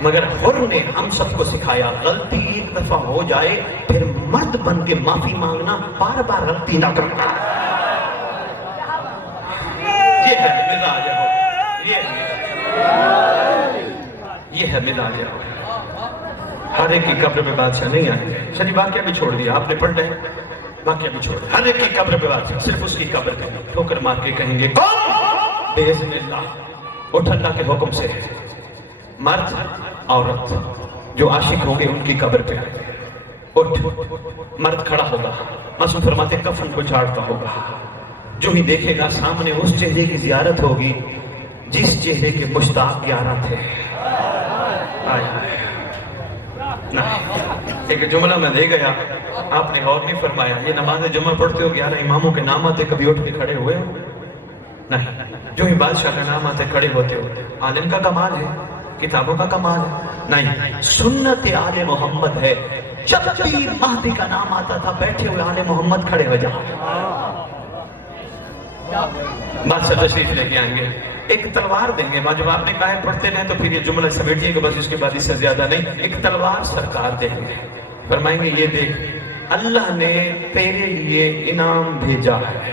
مگر حر نے ہم سب کو سکھایا غلطی ایک دفعہ ہو جائے پھر مرد بن کے معافی مانگنا، بار بار غلطی نہ کرنا. یہ ہے مزاج ہے، یہ ہے مزاج ہے. ہر ایک کی قبر پہ بادشاہ نہیں آئے. چلیے واقعہ بھی چھوڑ دیا آپ نے، پڑھ لیں واقعہ بھی چھوڑ دیا. ہر ایک کی قبر پہ بادشاہ، صرف اس کی قبر پہ ٹھوکر مار کے کہیں گے کون؟ باذن اللہ اٹھ اللہ کے حکم سے. مرد عورت جو عاشق ہوں گے ان کی قبر پہ اٹھ. مرد کھڑا ہوگا، معصوم فرماتے کفن کو جھاڑتا ہوگا، جو ہی دیکھے گا سامنے اس چہرے کی زیارت ہوگی جس چہرے کے مشتاق 11 تھے. ایک جملہ میں دے گیا، آپ نے غور نہیں فرمایا. یہ نماز جمعہ پڑھتے ہو 11 اماموں کے نام آتے، کبھی اٹھ کے کھڑے ہوئے نہیں. جو ہی بادشاہ کا نام آتے کھڑے ہوتے ہو. عالم کا کمال ہے، کتابوں کا کمال ہے نہیں، سنت آل محمد ہے. جب بھی مہدی کا نام آتا تھا بیٹھے ہوئے آل محمد کھڑے ہو جاؤ. بادشاہ تشریف لے کے آئیں گے، ایک تلوار دیں گے. جب آپ نے کہا ہے پڑھتے رہیں تو پھر یہ جملہ سمیٹیے کہ بس اس کے بعد اس سے زیادہ نہیں. ایک تلوار سرکار دیں گے، فرمائیں گے یہ دیکھ اللہ نے تیرے لیے انعام بھیجا ہے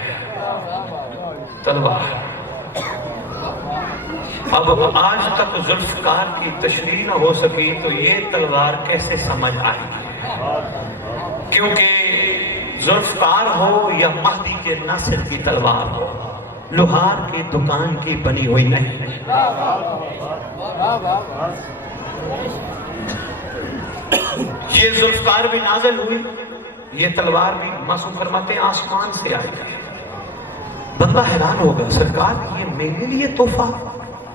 تلوار. اب آج تک ذوالفقار کی تشریح نہ ہو سکی تو یہ تلوار کیسے سمجھ آئی؟ کیونکہ ذوالفقار ہو یا مہدی کے ناصر کی تلوار ہو، لوہار کی دکان کی بنی ہوئی نہیں. یہ ذوالفقار بھی نازل ہوئی، یہ تلوار بھی معصوم فرماتے ہیں آسمان سے آئی. بندہ حیران ہوگا، سرکار یہ میرے لیے تحفہ؟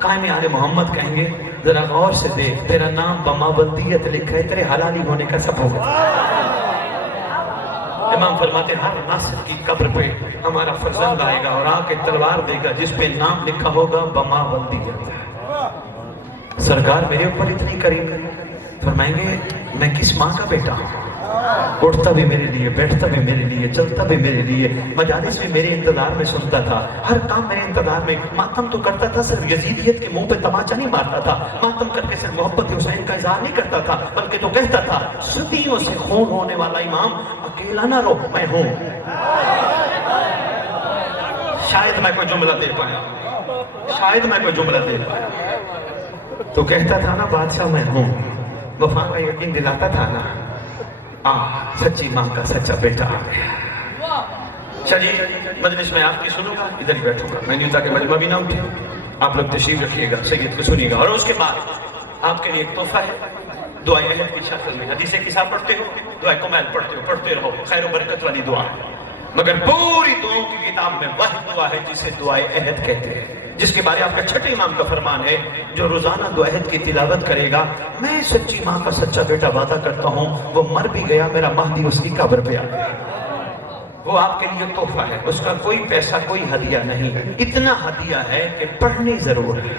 قائم آل محمد کہیں گے ذرا غور سے دیکھ، تیرا نام بمابندیت لکھا ہے، تیرے حلالی ہونے کا سبب ہے۔ امام فرماتے ہیں ہر ناصر کی قبر پہ ہمارا فرزند آئے گا اور آ کے تلوار دے گا جس پہ نام لکھا ہوگا بمابندیت۔ سرکار میرے اوپر اتنی کریم فرمائیں گے میں کس ماں کا بیٹا ہوں؟ اٹھتا بھی میرے لیے، بیٹھتا بھی میرے لیے، چلتا بھی میرے لیے، مجالس بھی میرے انتظار میں سنتا تھا، ہر کام میرے انتظار میں۔ ماتم تو کرتا تھا، صرف یزیدیت کے منہ پہ تماچا نہیں مارتا تھا، ماتم کر کے صرف محبت حسین کا اظہار نہیں کرتا تھا، بلکہ تو کہتا تھا صدیوں سے خون ہونے والا امام اکیلا نہ رو، میں ہوں۔ شاید میں کوئی جملہ دے پایا، شاید میں کوئی جملہ دے پایا۔ تو کہتا تھا نا بادشاہ میں ہوں، وفا کا یقین دلاتا تھا نا، سچی ماں کا سچا بیٹا آ گیا۔ چلیے مجلس میں آپ کی سنوں گا، ادھر ہی بیٹھوں گا، میں نہیں تاکہ مجمع بھی نہ اٹھے، آپ لوگ تشریف رکھیے گا، سید کو سنیے گا، اور اس کے بعد آپ کے لیے ایک تحفہ ہے، دعائے اہل کی شکل میں۔ حدیث کسا پڑھتے ہو، دعائے کمیل پڑھتے ہو، پڑھتے رہو، خیر و برکت والی دعا ہے، مگر پوری دعاؤں کی کتاب میں وہ دعا ہے جسے دعائے عہد کہتے ہیں، جس کے بارے آپ کا چھٹے امام کا فرمان ہے، جو روزانہ دعائے عہد کی تلاوت کرے گا، میں سچی ماں کا سچا بیٹا وعدہ کرتا ہوں، وہ مر بھی گیا، میرا مہدی اس کی قبر پہ آ گیا۔ وہ آپ کے لیے تحفہ ہے، اس کا کوئی پیسہ کوئی ہدیہ نہیں، اتنا ہدیہ ہے کہ پڑھنی ضرور ہے،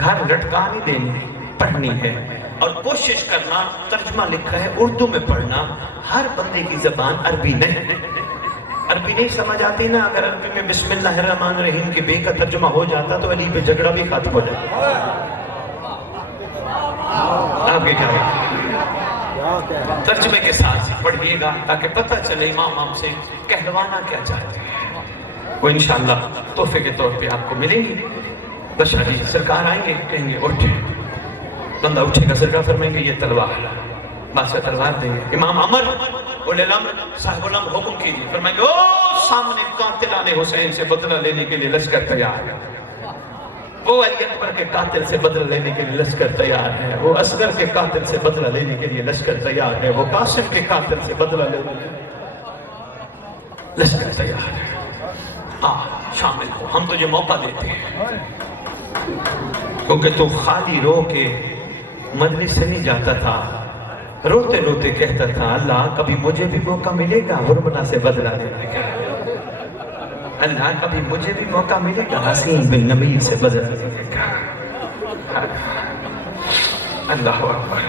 گھر لٹکا نہیں دینی، پڑھنی ہے، اور کوشش کرنا، ترجمہ لکھا ہے اردو میں پڑھنا، ہر بندے کی زبان عربی نہیں، عربی نہیں سمجھ آتی نا، اگر عربی میں بسم اللہ الرحمن الرحیم کے بے کا ترجمہ ہو جاتا تو علی پہ جھگڑا بھی ختم ہو جاتا۔ آگے جائے ترجمے کے ساتھ پڑھیے گا تاکہ پتہ چلے امام ہم سے کہلوانا کیا چاہتے ہیں، وہ انشاءاللہ تحفے کے طور پہ آپ کو ملیں گی۔ بس علی سرکار آئیں گے، کہیں گے اٹھے، بندہ اٹھے گا، سرکار فرمائیں گے یہ تلوار، بادشاہ تلوار دیں گے، امام عمر اولے الامر صاحب الامر حکم کیجیے، فرمائیں گے او سامنے قاتلان حسین سے بدلہ لینے کے لیے لشکر تیار ہے، وہ علی اکبر کے قاتل سے بدلہ لینے کے لیے لشکر تیار ہے، وہ اصغر کے قاتل سے بدلہ لینے کے لیے لشکر تیار ہے، وہ قاسم کے قاتل سے بدلہ لینے کے لیے لشکر تیار ہے، شامل ہو، ہم تجھے موقع دیتے ہیں، کیونکہ تو خالی رو کے مجلس سے نہیں جاتا تھا، روتے روتے کہتا تھا اللہ کبھی مجھے بھی موقع ملے گا حرمنا سے بدلہ لینے کا، اللہ کبھی مجھے بھی موقع ملے گا حسین بن نمیر سے بدلہ لینے کا۔ اللہ اکبر۔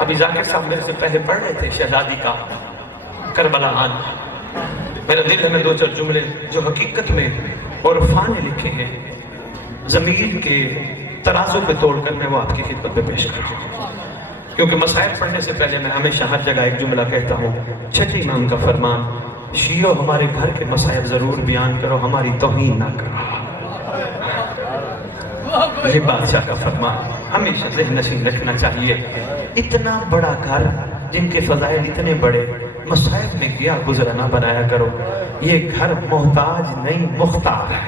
ابھی ذاکر صاحب میرے سے پہلے پڑھ رہے تھے شہزادی کا کربلا آنا، میرے دل میں دو چار جملے جو حقیقت میں عرفاء نے لکھے ہیں، ضمیر کے ترازو پہ توڑ کر میں وہ آپ کی خدمت میں پیش کروں، کیونکہ مسائل پڑھنے سے پہلے میں ہمیشہ ہر جگہ ایک جملہ کہتا ہوں، چھٹے امام کا فرمان، شیعو ہمارے گھر کے مسائل ضرور بیان کرو، ہماری توہین نہ کرو۔ یہ بادشاہ کا فرمان ہمیشہ ذہن نشین رکھنا چاہیے۔ اتنا بڑا گھر، جن کے فضائل اتنے بڑے، مسائل میں کیا گزرا نہ بنایا کرو۔ یہ گھر محتاج نہیں مختار ہے۔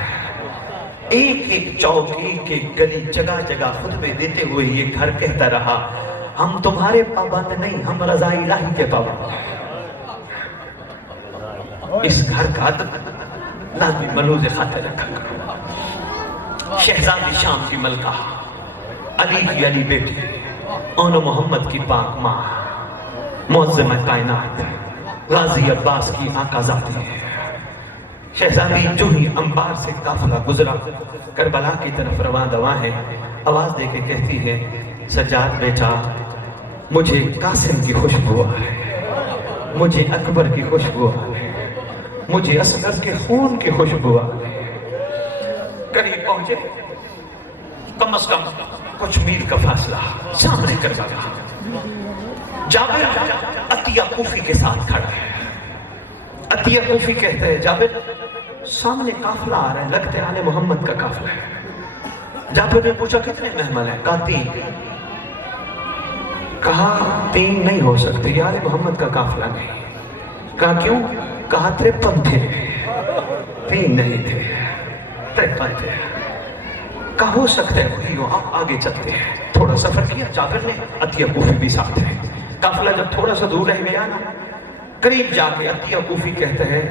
ایک ایک چوک، ایک ایک گلی، جگہ جگہ خطبے دیتے ہوئے یہ گھر کہتا رہا، ہم تمہارے پابند نہیں، ہم رضا الہی کے پابند ہیں۔ اس گھر کا ادب لازمی ملوز خاطر رکھا کرو۔ شہزادی شام کی ملکہ، علی کی علی بیٹی، اون محمد کی پاک ماں، معظمہ کائنات، غازی عباس کی آقا ذاتی ہے۔ شہزادی جو ہی انبار سے قافلہ گزرا، کربلا کی طرف رواں دواں ہے، آواز دے کے کہتی ہے، سجاد بیٹا مجھے قاسم کی خوشبو آ ہے، مجھے اکبر کی خوشبو آ ہے، مجھے اصغر کے خون کی خوشبو آ ہے۔ قریب پہنچے، کم از کم کچھ میل کا فاصلہ، سامنے کربلا۔ جابر عطیہ کوفی کے ساتھ کھڑا ہے۔ عطیہ کوفی کہتا ہے، جابر سامنے قافلہ آ رہا ہے، لگتا ہے آل محمد کا قافلہ ہے۔ جابر نے پوچھا کتنے مہمان ہیں؟ کہا 3۔ کہا 3 نہیں ہو سکتے، یہ آل محمد کا قافلہ نہیں۔ کہا کیوں؟ کہا 53 تھے، 3 نہیں تھے، 53 تھے۔ کہا ہو سکتا ہے وہی ہو، آپ آگے چلتے ہیں۔ تھوڑا سفر کیا جابر نے، عطیہ کوفی بھی ساتھ ہے۔ قافلہ جب تھوڑا سا دور رہ گیا نا، قریب جا کے عطیہ کوفی کہتا ہے،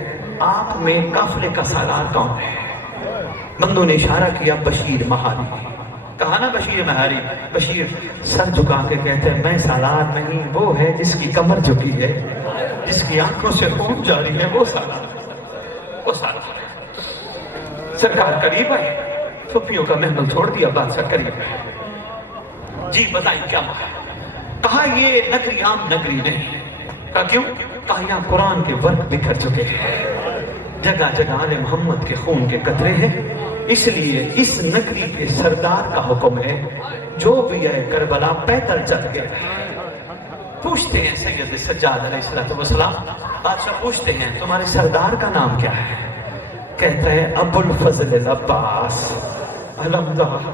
آپ میں قافلے کا سالار کون ہے؟ بندوں نے اشارہ کیا، بشیر مہاری۔ کہا نا بشیر مہاری، بشیر سر جھکا کے کہتے ہیں میں سالار نہیں، وہ ہے جس کی کمر جھکی ہے، جس کی آنکھوں سے خون جاری ہے، وہ سالار، وہ سالار ہے۔ سرکار قریب آئے، پھپھیوں کا محمل چھوڑ دیا، بادشاہ قریب آئے، جی بتائیں کیا مکہ؟ کہا یہ نگری عام نگری نہیں۔ کہا کیوں؟ کہا یہاں قرآن کے ورق بکھر چکے ہیں، جگہ جگہ آل محمد کے خون کے قطرے ہیں، اس لیے اس نگری کے سردار کا حکم ہے جو بھی ہے کربلا پیدل چل گئے۔ پوچھتے ہیں سید سجاد علیہ السلام، بادشاہ پوچھتے ہیں تمہارے سردار کا نام کیا ہے؟ کہتا ہے ابو الفضل العباس علمدار۔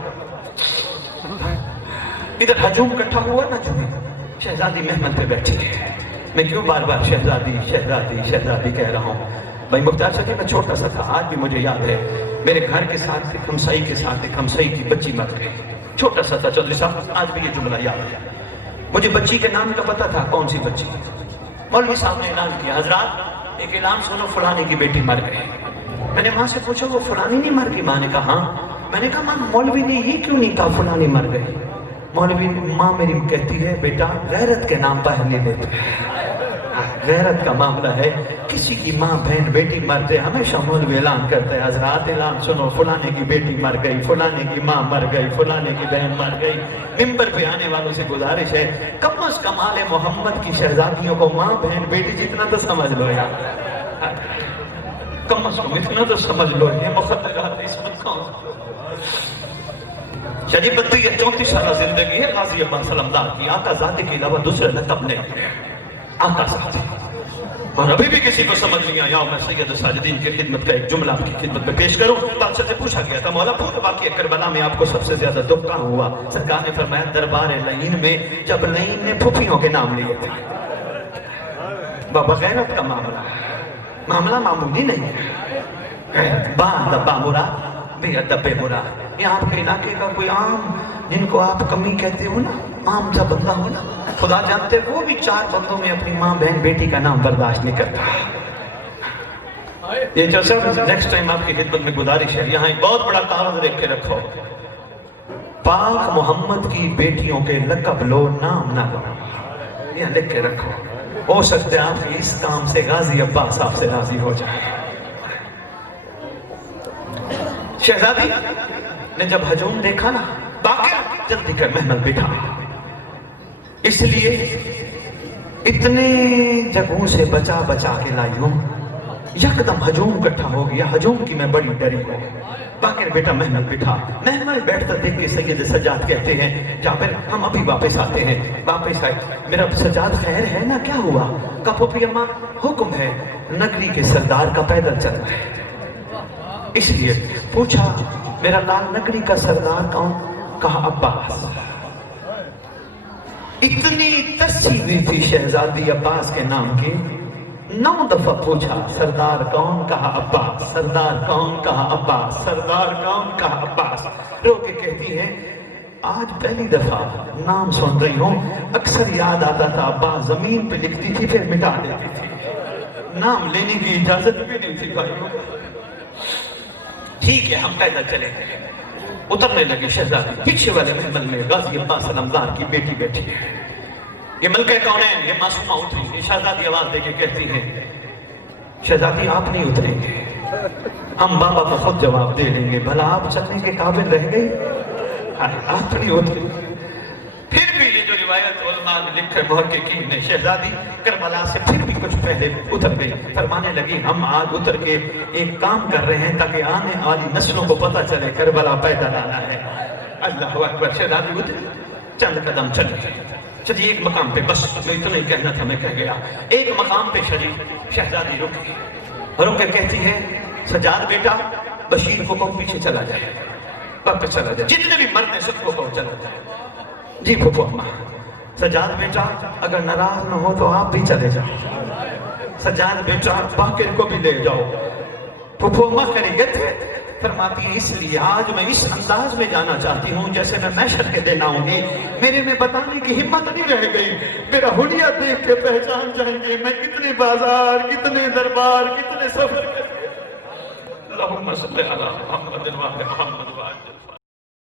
ادھر ہجوم کٹھا ہوا نہ جمعے، شہزادی محمل پہ بیٹھی ہے۔ میں کیوں بار بار شہزادی شہزادی شہزادی کہہ رہا ہوں؟ بھائی مختار صاحب میں چھوٹا سا تھا، آج بھی مجھے یاد ہے میرے گھر کے ساتھ ایک ہمسائی کے ساتھ ایک ہمسائی کی بچی مر گئی، چھوٹا سا تھا چودھری صاحب، آج بھی یہ جملہ یاد ہے مجھے۔ بچی کے نام کا پتہ تھا کون سی بچی، مولوی صاحب نے اعلان کیا حضرات ایک اعلان سنو فلانے کی بیٹی مر گئی۔ میں نے ماں سے پوچھا وہ فلانی نہیں مر گئی؟ ماں نے کہا ہاں۔ میں نے کہا ماں مولوی نے یہ کیوں نہیں کہا فلانی مر گئی؟ مولوی ماں میری کہتی ہے بیٹا غیرت کے نام پر نہیں لیتے، غیرت کا معاملہ ہے، کسی کی ماں بہن بیٹی مر جائے ہمیشہ مولوی اعلان کرتا ہے حضرات اعلان سنو فلانے کی بیٹی مر گئی، فلانے کی ماں مر گئی، فلانے کی بہن مر گئی۔ ممبر پہ آنے والوں سے گزارش ہے کم از کم آل محمد کی شہزادیوں کو ماں بہن بیٹی جتنا تو سمجھ لو یار، کم از کم اتنا تو سمجھ لو، یہ مخدرات اس وقت کون شریف بطی یہ 34 سالہ زندگی ہے غازی عباس علمدار کی، آقا ذاتی کے علاوہ دوسرے لقب نہیں، آقا ذاتی۔ اور ابھی بھی کسی کو سمجھ نہیں آیا میں سید ساجدین کی خدمت کا ایک جملہ آپ کی خدمت میں پیش کروں۔ بادشاہ سے پوچھا گیا تھا مولا پورے واقعہ کربلا میں آپ کو سب سے زیادہ دکھ کہاں ہوا؟ سرکار نے فرمایا دربار لعین میں، جب لعین نے پھپھیوں کے نام لیے تھے۔ بابا غیرت کا معاملہ معمولی نہیں ہے، با ادب مراد بے ادب مراد۔ یہ آپ کے علاقے کا کوئی عام جن کو آپ کمی کہتے ہو نا، عام سا بندہ ہو نا، خدا جانتے وہ بھی 4 بندوں میں اپنی ماں بہن بیٹی کا نام برداشت نہیں کرتا۔ یہ جو سب نیکسٹ ٹائم آپ کی خدمت میں گزارش ہے یہاں ایک بہت بڑا کاغذ لکھ کے رکھو، پاک محمد کی بیٹیوں کے لقب لو نام نہ لو، یہاں لکھ کے رکھو، ہو سکتا ہے آپ اس کام سے غازی عباس آپ سے راضی ہو جائے۔ شہزادی نے جب ہجوم دیکھا نا باقی جلدی کر محمل بٹھا، اس لیے اتنے جگہوں سے بچا بچا کے لائی ہوں، یکدم ہجوم کٹھا ہو گیا، ہجوم کی میں بڑی ڈری ہوں۔ باقر بیٹا محمل بٹھا، محمل بیٹھتا دیکھ کے سید سجاد کہتے ہیں جابر ہم ابھی واپس آتے ہیں۔ واپس آئے، میرا سجاد خیر ہے نا؟ کیا ہوا؟ کہا پھوپھی اماں حکم ہے نگری کے سردار کا پیدل چلنا ہے، اس لیے پوچھا میرا لال نگری کا سردار کون؟ کہا عباس۔ اتنی ترسی ہوئی تھی شہزادی عباس کے نام کی، 9 دفعہ پوچھا سردار کون؟ کہا عباس۔ سردار کون؟ کہا عباس۔ سردار کون؟ کہا عباس۔ رو کے کہتی ہیں آج پہلی دفعہ نام سن رہی ہوں، اکثر یاد آتا تھا عباس، زمین پہ لکھتی تھی پھر مٹا دیتی تھی، نام لینے کی اجازت بھی نہیں تھی بھائی۔ ٹھیک ہے ہم پیدل چلے گئے، اترنے لگے شہزادی، پیچھے والے محمل میں غازی عباس علمدار کی بیٹی بیٹھی ہے، یہ ملکہ کونین، یہ معصومہ اتری، یہ شہزادی آواز دے کے کہتی ہے شہزادی آپ نہیں اتریں گے، ہم بابا کو خود جواب دے لیں گے، بھلا آپ چلنے کے قابل رہ گئی؟ آپ نہیں اتری۔ پھر بھی یہ جو روایت علماء نے لکھ کر محققین نے، شہزادی کربلا سے پھر بھی کچھ پہلے اتر گئی، فرمانے لگی ہم آج اتر کے ایک کام کر رہے ہیں تاکہ آنے والی نسلوں کو پتہ چلے کربلا پیدل آنا ہے۔ اللہ اکبر۔ شہزادی اتری، چند قدم چلے، چلیے ایک مقام پہ، بس میں اتنا ہی کہنا تھا میں کہہ گیا، ایک مقام پہ شہزادی رکی، رک کے کہتی ہے سجاد بیٹا بشیر کو کہو پیچھے چلا جائے، واپس چلا جائے، جتنے بھی مرد ہیں سب کو کہو چلا جائے۔ جی پھپھو اماں۔ سجاد بیٹا اگر ناراض نہ ہو تو آپ بھی چلے جاؤ، سجاد بیٹا باقر کو بھی لے جاؤ۔ پھپھو اماں خیریت ہے؟ فرماتی ہے اس لیے آج میں اس انداز میں جانا چاہتی ہوں جیسے میں محشر کے دن آؤں گی، میرے میں بتانے کی ہمت نہیں رہ گئی، میرا حلیہ دیکھ کے پہچان جائیں گے میں کتنے بازار، کتنے دربار، کتنے سفر۔ اللہم صلی علی محمد و علی محمد۔